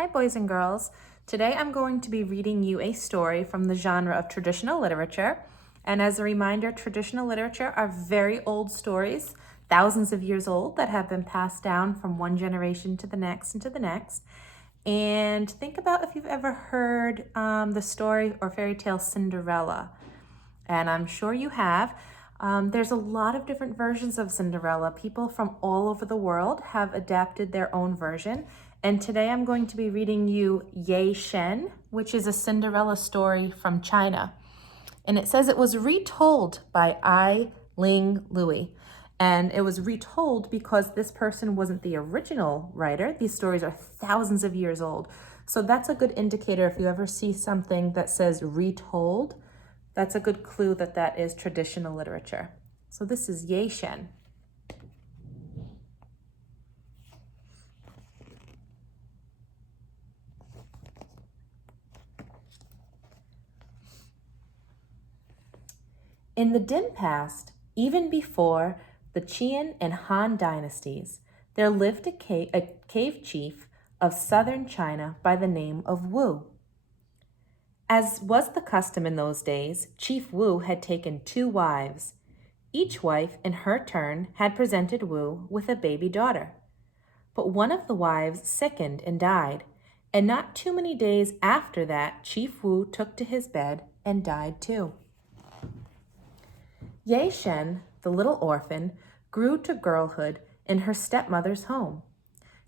Hi, boys and girls. Today I'm going to be reading you a story from the genre of traditional literature. And as a reminder, traditional literature are very old stories, thousands of years old, that have been passed down from one generation to the next and to the next. And think about if you've ever heard the story or fairy tale Cinderella. And I'm sure you have. There's a lot of different versions of Cinderella. People from all over the world have adapted their own version. And today I'm going to be reading you Yeh Shen, which is a Cinderella story from China. And it says it was retold by Ai-Ling Louie. And it was retold because this person wasn't the original writer. These stories are thousands of years old. So that's a good indicator if you ever see something that says retold. That's a good clue that that is traditional literature. So this is Yeh Shen. In the dim past, even before the Qian and Han dynasties, there lived a cave chief of southern China by the name of Wu. As was the custom in those days, Chief Wu had taken 2 wives. Each wife, in her turn, had presented Wu with a baby daughter. But one of the wives sickened and died, and not too many days after that, Chief Wu took to his bed and died too. Yeh Shen, the little orphan, grew to girlhood in her stepmother's home.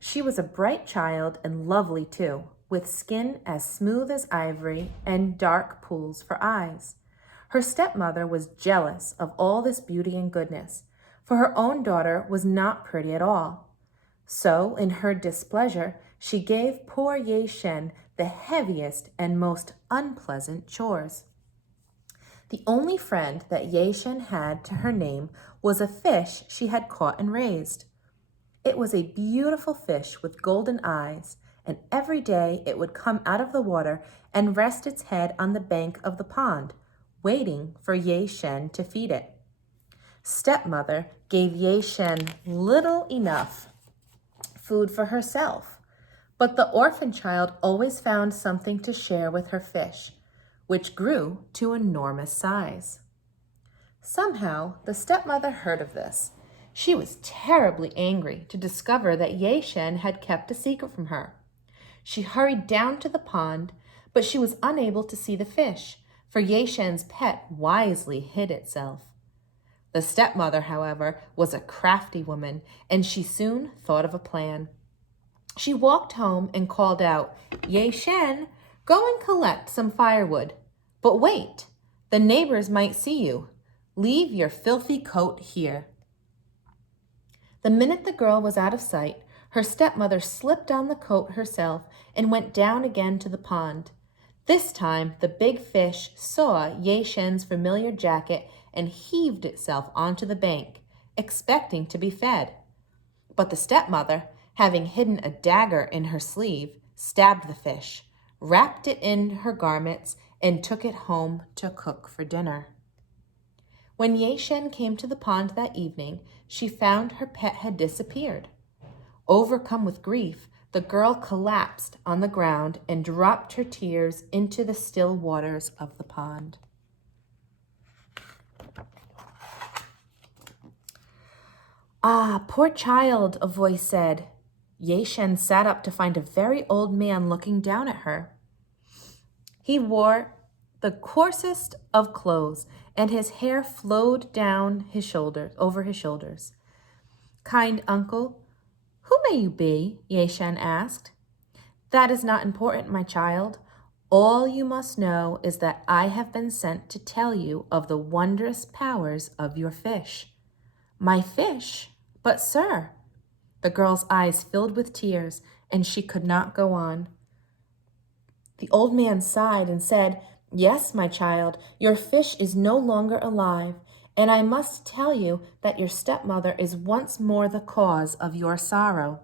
She was a bright child and lovely too, with skin as smooth as ivory and dark pools for eyes. Her stepmother was jealous of all this beauty and goodness, for her own daughter was not pretty at all. So, in her displeasure, she gave poor Yeh Shen the heaviest and most unpleasant chores. The only friend that Yeh Shen had to her name was a fish she had caught and raised. It was a beautiful fish with golden eyes, and every day it would come out of the water and rest its head on the bank of the pond, waiting for Yeh Shen to feed it. Stepmother gave Yeh Shen little enough food for herself, but the orphan child always found something to share with her fish, which grew to enormous size. Somehow, the stepmother heard of this. She was terribly angry to discover that Yeh Shen had kept a secret from her. She hurried down to the pond, but she was unable to see the fish, for Yeh Shen's pet wisely hid itself. The stepmother, however, was a crafty woman, and she soon thought of a plan. She walked home and called out, "Yeh Shen, go and collect some firewood. But wait, the neighbors might see you. Leave your filthy coat here." The minute the girl was out of sight, her stepmother slipped on the coat herself and went down again to the pond. This time, the big fish saw Yeh Shen's familiar jacket and heaved itself onto the bank, expecting to be fed. But the stepmother, having hidden a dagger in her sleeve, stabbed the fish, wrapped it in her garments, and took it home to cook for dinner. When Yeh Shen came to the pond that evening, she found her pet had disappeared. Overcome with grief, the girl collapsed on the ground and dropped her tears into the still waters of the pond. "Ah, poor child," a voice said. Yeh Shen sat up to find a very old man looking down at her. He wore the coarsest of clothes, and his hair flowed down his shoulders, over his shoulders. "Kind uncle, who may you be?" Yeh Shen asked. "That is not important, my child. All you must know is that I have been sent to tell you of the wondrous powers of your fish." "My fish? But sir—" The girl's eyes filled with tears, and she could not go on. The old man sighed and said, "Yes, my child, your fish is no longer alive, and I must tell you that your stepmother is once more the cause of your sorrow."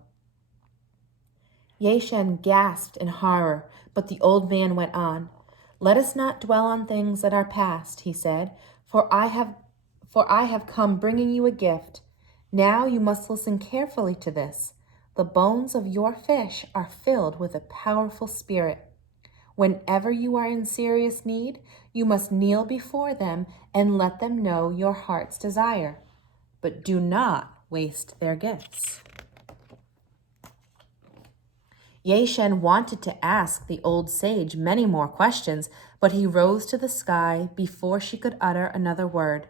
Yeh Shen gasped in horror, but the old man went on. "Let us not dwell on things that are past," he said, for I have come bringing you a gift. Now you must listen carefully to this. the bones of your fish are filled with a powerful spirit. Whenever you are in serious need, you must kneel before them and let them know your heart's desire. But do not waste their gifts. Yeh Shen wanted to ask the old sage many more questions, but he rose to the sky before she could utter another word.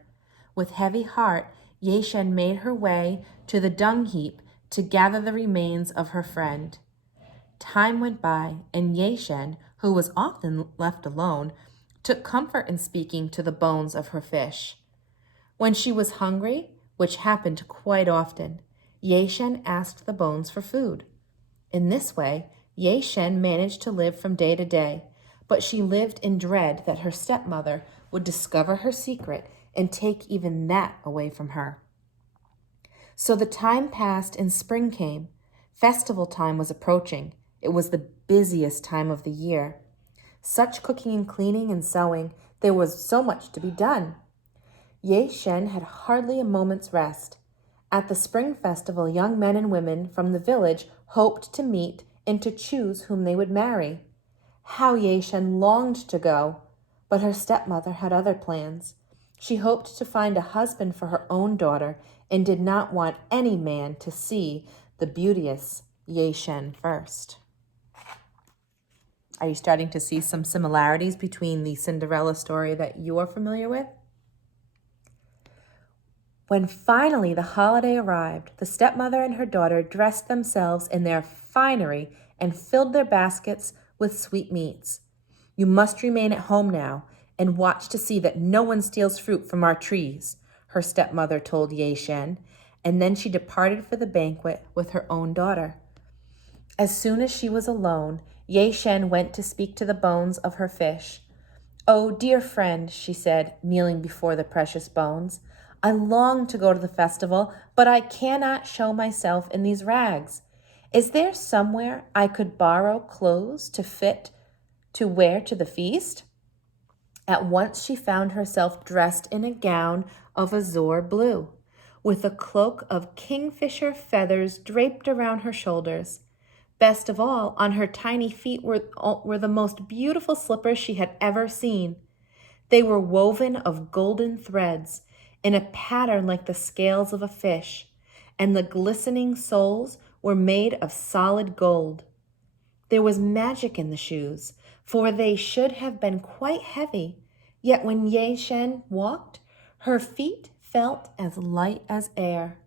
With heavy heart, Yeh Shen made her way to the dung heap to gather the remains of her friend. Time went by, and Yeh Shen, who was often left alone, took comfort in speaking to the bones of her fish. When she was hungry, which happened quite often, Yeh Shen asked the bones for food. In this way, Yeh Shen managed to live from day to day, but she lived in dread that her stepmother would discover her secret and take even that away from her. So the time passed and spring came. Festival time was approaching. It was the busiest time of the year. Such cooking and cleaning and sewing, there was so much to be done. Yeh Shen had hardly a moment's rest. At the spring festival, young men and women from the village hoped to meet and to choose whom they would marry. How Yeh Shen longed to go, but her stepmother had other plans. She hoped to find a husband for her own daughter and did not want any man to see the beauteous Yeh Shen first. Are you starting to see some similarities between the Cinderella story that you are familiar with? When finally the holiday arrived, the stepmother and her daughter dressed themselves in their finery and filled their baskets with sweetmeats. You must remain at home now and watch to see that no one steals fruit from our trees, her stepmother told Yeh Shen, and then she departed for the banquet with her own daughter. As soon as she was alone, Yeh Shen went to speak to the bones of her fish. "Oh, dear friend," she said, kneeling before the precious bones, "I long to go to the festival, but I cannot show myself in these rags. Is there somewhere I could borrow clothes to fit to wear to the feast?" At once she found herself dressed in a gown of azure blue, with a cloak of kingfisher feathers draped around her shoulders. Best of all, on her tiny feet were the most beautiful slippers she had ever seen. They were woven of golden threads, in a pattern like the scales of a fish, and the glistening soles were made of solid gold. There was magic in the shoes, for they should have been quite heavy, yet when Yeh Shen walked, her feet felt as light as air.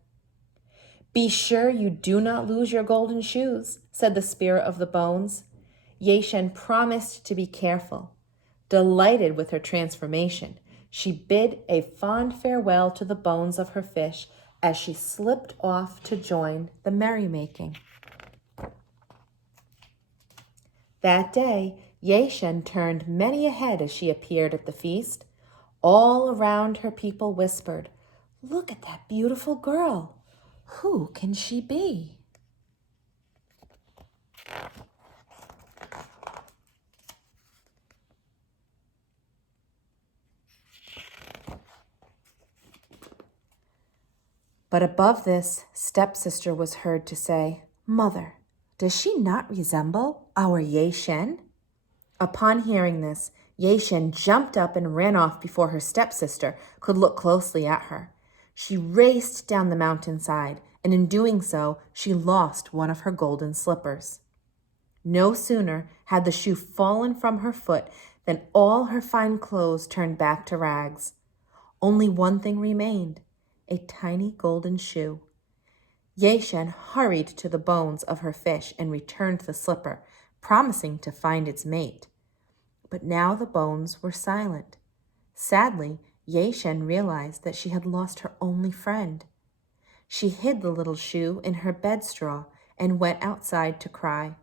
"Be sure you do not lose your golden shoes," said the spirit of the bones. Yeh Shen promised to be careful. Delighted with her transformation, she bid a fond farewell to the bones of her fish as she slipped off to join the merrymaking. That day, Yeh Shen turned many a head as she appeared at the feast. All around her people whispered, "Look at that beautiful girl. Who can she be?" But above this, stepsister was heard to say, "Mother, does she not resemble our Yeh Shen?" Upon hearing this, Yeh Shen jumped up and ran off before her stepsister could look closely at her. She raced down the mountainside, and in doing so, she lost one of her golden slippers. No sooner had the shoe fallen from her foot than all her fine clothes turned back to rags. Only one thing remained, a tiny golden shoe. Yeh Shen hurried to the bones of her fish and returned the slipper, promising to find its mate. But now the bones were silent. Sadly, Yeh Shen realized that she had lost her only friend. She hid the little shoe in her bed straw and went outside to cry.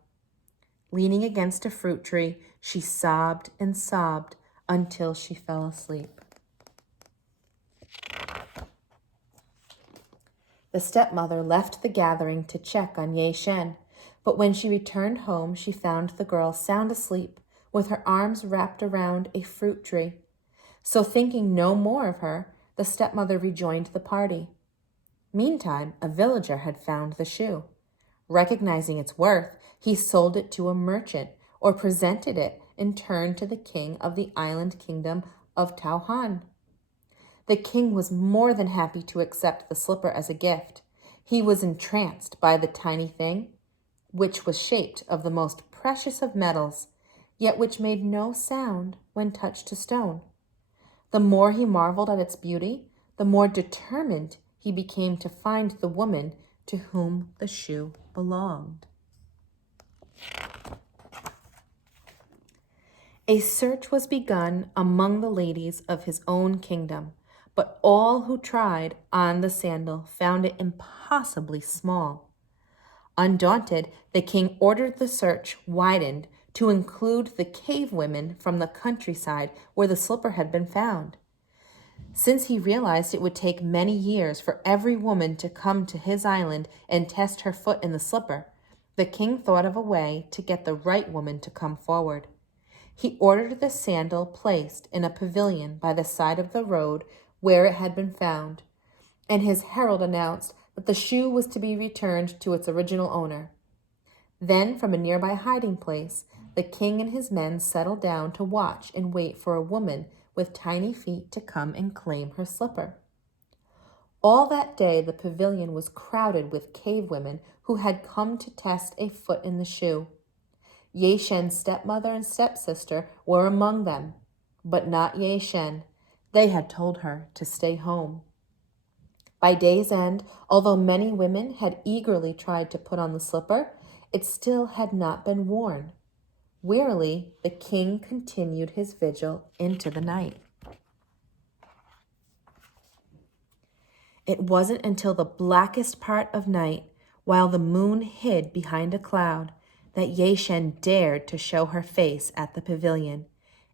Leaning against a fruit tree, she sobbed and sobbed until she fell asleep. The stepmother left the gathering to check on Yeh Shen, but when she returned home, she found the girl sound asleep, with her arms wrapped around a fruit tree. So thinking no more of her, the stepmother rejoined the party. Meantime, a villager had found the shoe. Recognizing its worth, he sold it to a merchant or presented it in turn to the king of the island kingdom of Tauhan. The king was more than happy to accept the slipper as a gift. He was entranced by the tiny thing, which was shaped of the most precious of metals, yet which made no sound when touched to stone. The more he marveled at its beauty, the more determined he became to find the woman to whom the shoe belonged. A search was begun among the ladies of his own kingdom, but all who tried on the sandal found it impossibly small. Undaunted, the king ordered the search widened to include the cave women from the countryside where the slipper had been found. Since he realized it would take many years for every woman to come to his island and test her foot in the slipper, the king thought of a way to get the right woman to come forward. He ordered the sandal placed in a pavilion by the side of the road where it had been found, and his herald announced that the shoe was to be returned to its original owner. Then, from a nearby hiding place, the king and his men settled down to watch and wait for a woman with tiny feet to come and claim her slipper. All that day, the pavilion was crowded with cave women who had come to test a foot in the shoe. Yeh Shen's stepmother and stepsister were among them, but not Yeh Shen. They had told her to stay home. By day's end, although many women had eagerly tried to put on the slipper, it still had not been worn. Wearily, the king continued his vigil into the night. It wasn't until the blackest part of night, while the moon hid behind a cloud, that Yeh Shen dared to show her face at the pavilion,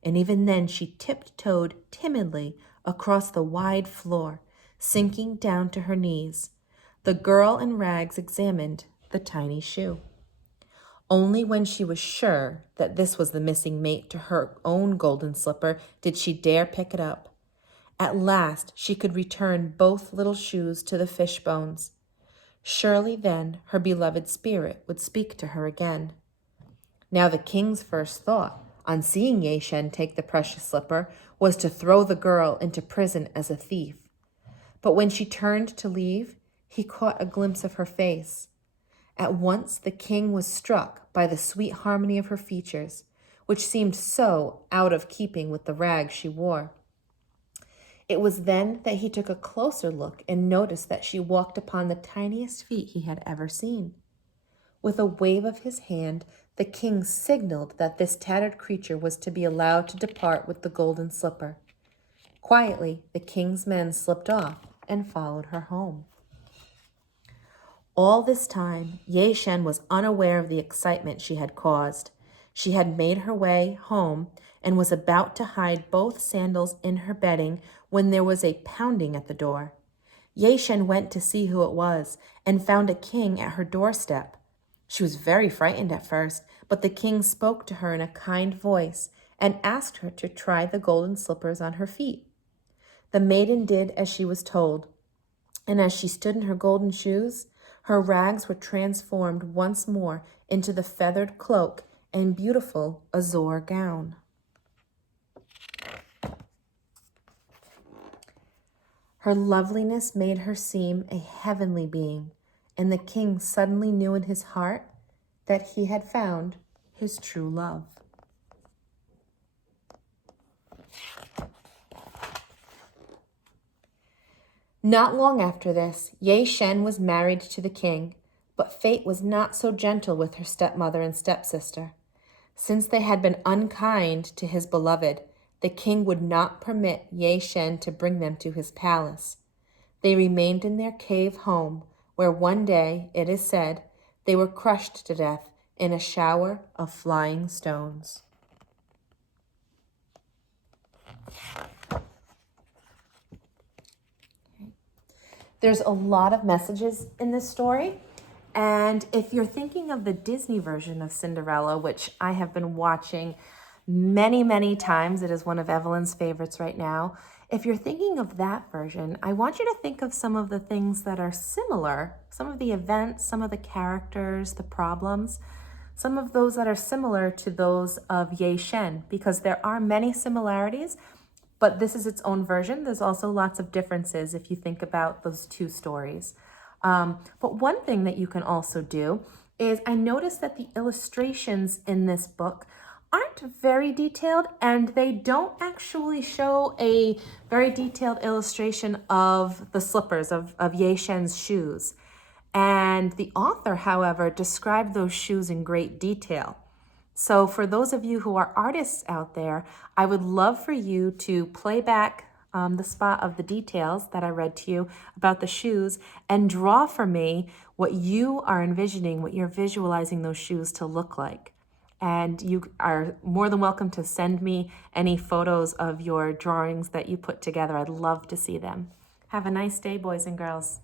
and even then she tiptoed timidly across the wide floor, sinking down to her knees. The girl in rags examined the tiny shoe. Only when she was sure that this was the missing mate to her own golden slipper did she dare pick it up. At last she could return both little shoes to the fish bones. Surely then her beloved spirit would speak to her again. Now the king's first thought, on seeing Yeh Shen take the precious slipper, was to throw the girl into prison as a thief. But when she turned to leave, he caught a glimpse of her face. At once the king was struck by the sweet harmony of her features, which seemed so out of keeping with the rags she wore. It was then that he took a closer look and noticed that she walked upon the tiniest feet he had ever seen. With a wave of his hand, the king signaled that this tattered creature was to be allowed to depart with the golden slipper. Quietly, the king's men slipped off and followed her home. All this time, Yeh Shen was unaware of the excitement she had caused. She had made her way home and was about to hide both sandals in her bedding when there was a pounding at the door. Yeh Shen went to see who it was and found a king at her doorstep. She was very frightened at first, but the king spoke to her in a kind voice and asked her to try the golden slippers on her feet. The maiden did as she was told, and as she stood in her golden shoes, her rags were transformed once more into the feathered cloak and beautiful azure gown. Her loveliness made her seem a heavenly being, and the king suddenly knew in his heart that he had found his true love. Not long after this, Yeh Shen was married to the king, but fate was not so gentle with her stepmother and stepsister. Since they had been unkind to his beloved, the king would not permit Yeh Shen to bring them to his palace. They remained in their cave home, where one day, it is said, they were crushed to death in a shower of flying stones. There's a lot of messages in this story, and if you're thinking of the Disney version of Cinderella, which I have been watching many, many times, it is one of Evelyn's favorites right now, If you're thinking of that version, I want you to think of some of the things that are similar, some of the events, some of the characters, the problems, some of those that are similar to those of Yeh Shen, because there are many similarities, but this is its own version. There's also lots of differences if you think about those two stories. But one thing that you can also do is I noticed that the illustrations in this book aren't very detailed, and they don't actually show a very detailed illustration of the slippers, of Yeh Shen's shoes. And the author, however, described those shoes in great detail. So for those of you who are artists out there, I would love for you to play back the spot of the details that I read to you about the shoes and draw for me what you are envisioning, what you're visualizing those shoes to look like. And you are more than welcome to send me any photos of your drawings that you put together. I'd love to see them. Have a nice day, boys and girls.